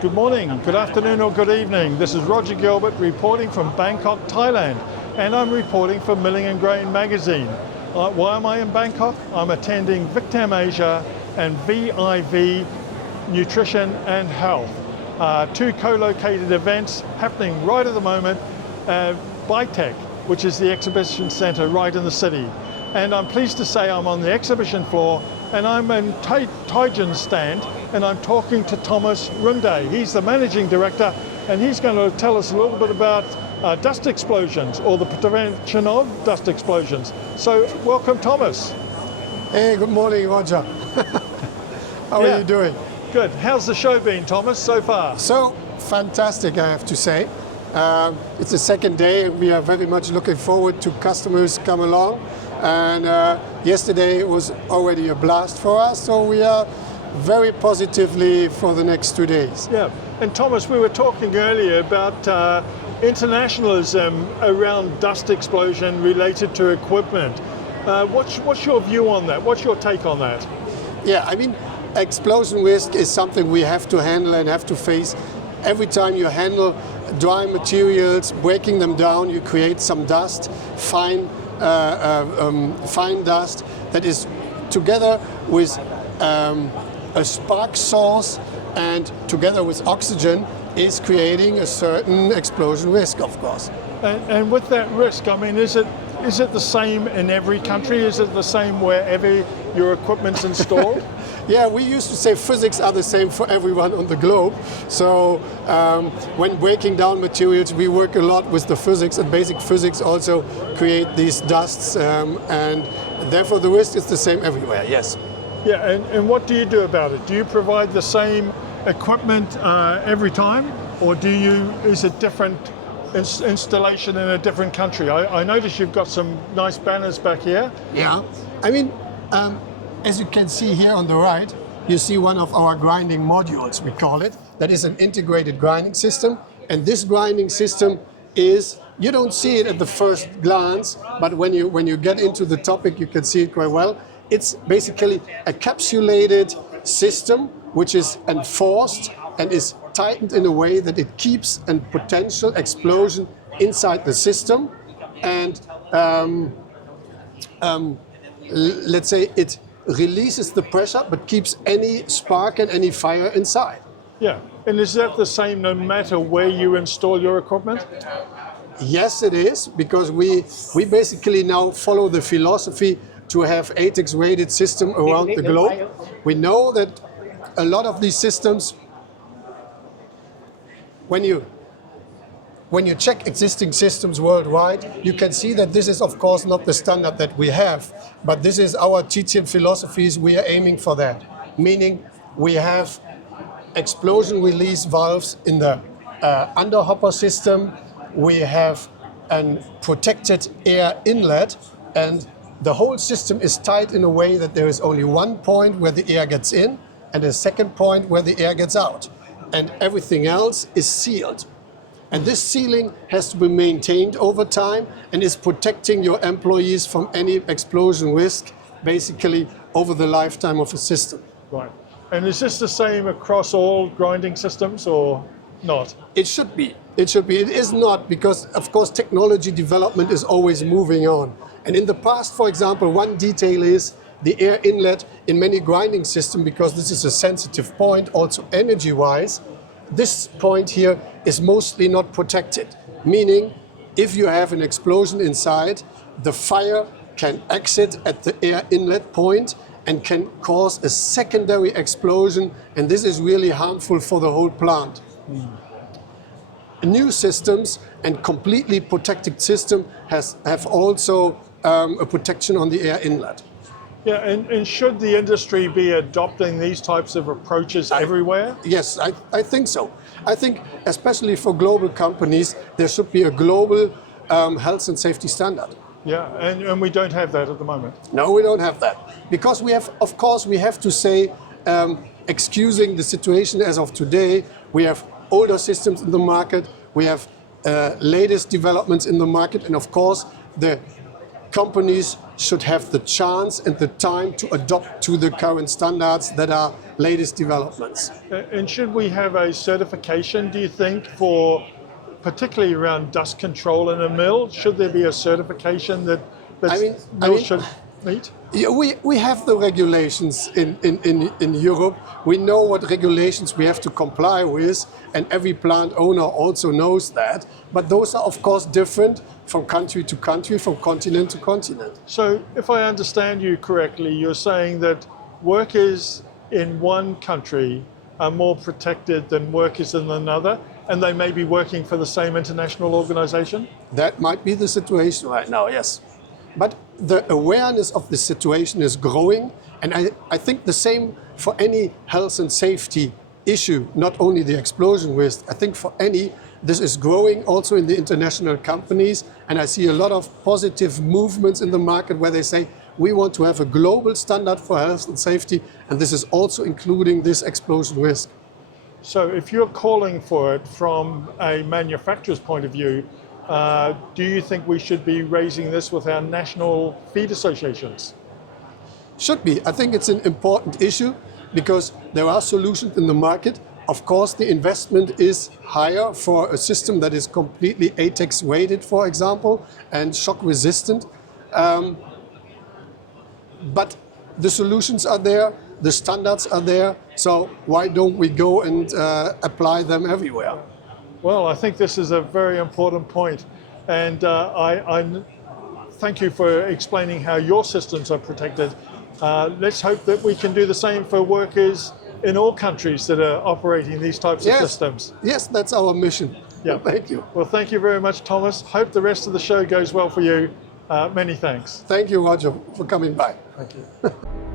Good morning, good afternoon or good evening. This is Roger Gilbert reporting from Bangkok, Thailand, and I'm reporting for Milling and Grain magazine. Why am I in Bangkok? I'm attending Victam Asia and VIV Nutrition and Health. Two co-located events happening right at the moment. BITEC, which is the exhibition centre right in the city. And I'm pleased to say I'm on the exhibition floor and I'm in Tietjen's stand and I'm talking to Thomas Runde. He's the managing director and he's going to tell us a little bit about dust explosions or the prevention of dust explosions. So welcome, Thomas. Hey, good morning, Roger. How are you doing? Good. How's the show been, Thomas, so far? So fantastic, I have to say. It's the second day and we are very much looking forward to customers come along. And yesterday it was already a blast for us, so we are very positively for the next 2 days. Yeah, and Thomas, we were talking earlier about internationalism around dust explosion related to equipment. What's your view on that? What's your take on that? Yeah, I mean, explosion risk is something we have to handle and have to face. Every time you handle dry materials, breaking them down, you create some dust, fine dust that is together with a spark source and together with oxygen is creating a certain explosion risk, of course. And with that risk, I mean, is it the same in every country? Is it the same wherever your equipment's installed? Yeah, we used to say physics are the same for everyone on the globe. So when breaking down materials, we work a lot with the physics, and basic physics also create these dusts, and therefore the risk is the same everywhere, yes. Yeah, and what do you do about it? Do you provide the same equipment every time, or is it different installation in a different country? I notice you've got some nice banners back here. Yeah, I mean, as you can see here on the right, you see one of our grinding modules, we call it. That is an integrated grinding system. And this grinding system is, you don't see it at the first glance, but when you get into the topic, you can see it quite well. It's basically a capsulated system which is enforced and is tightened in a way that it keeps a potential explosion inside the system. And let's say it releases the pressure but keeps any spark and any fire inside. Yeah, and is that the same no matter where you install your equipment? Yes, it is, because we basically now follow the philosophy to have ATEX rated system around the globe. We know that a lot of these systems, when you check existing systems worldwide, you can see that this is of course not the standard that we have, but this is our Tietjen philosophies. We are aiming for that, meaning we have explosion release valves in the underhopper system, we have a protected air inlet, and the whole system is tight in a way that there is only one point where the air gets in and a second point where the air gets out, and everything else is sealed. And this sealing has to be maintained over time and is protecting your employees from any explosion risk, basically over the lifetime of a system. Right. And is this the same across all grinding systems or not? It should be. It should be. It is not, because of course technology development is always moving on. And in the past, for example, one detail is the air inlet in many grinding systems, because this is a sensitive point, also energy-wise, this point here is mostly not protected, meaning if you have an explosion inside, the fire can exit at the air inlet point and can cause a secondary explosion, and this is really harmful for the whole plant. New systems and completely protected system have also a protection on the air inlet. Yeah, and should the industry be adopting these types of approaches everywhere? Yes, I think so. I think especially for global companies, there should be a global health and safety standard. Yeah, and we don't have that at the moment. No, we don't have that. Because we have, of course, we have to say, excusing the situation as of today, we have older systems in the market, we have latest developments in the market, and of course, the companies should have the chance and the time to adopt to the current standards that are latest developments. And should we have a certification, do you think, for particularly around dust control in a mill? Should there be a certification that mills should meet? Yeah, we have the regulations in Europe. We know what regulations we have to comply with, and every plant owner also knows that. But those are, of course, different from country to country, from continent to continent. So if I understand you correctly, you're saying that workers in one country are more protected than workers in another, and they may be working for the same international organization? That might be the situation right now, yes. But the awareness of the situation is growing, and I think the same for any health and safety issue, not only the explosion risk. I think for any, this is growing also in the international companies, and I see a lot of positive movements in the market where they say, we want to have a global standard for health and safety, and this is also including this explosion risk. So if you're calling for it from a manufacturer's point of view, do you think we should be raising this with our national feed associations? Should be. I think it's an important issue because there are solutions in the market. Of course, the investment is higher for a system that is completely ATEX weighted, for example, and shock resistant. But the solutions are there, the standards are there, so why don't we go and apply them everywhere? Well, I think this is a very important point, and I thank you for explaining how your systems are protected. Let's hope that we can do the same for workers in all countries that are operating these types of systems. Yes, that's our mission. Yeah. Thank you. Well, thank you very much, Thomas. Hope the rest of the show goes well for you. Many thanks. Thank you, Roger, for coming by. Thank you.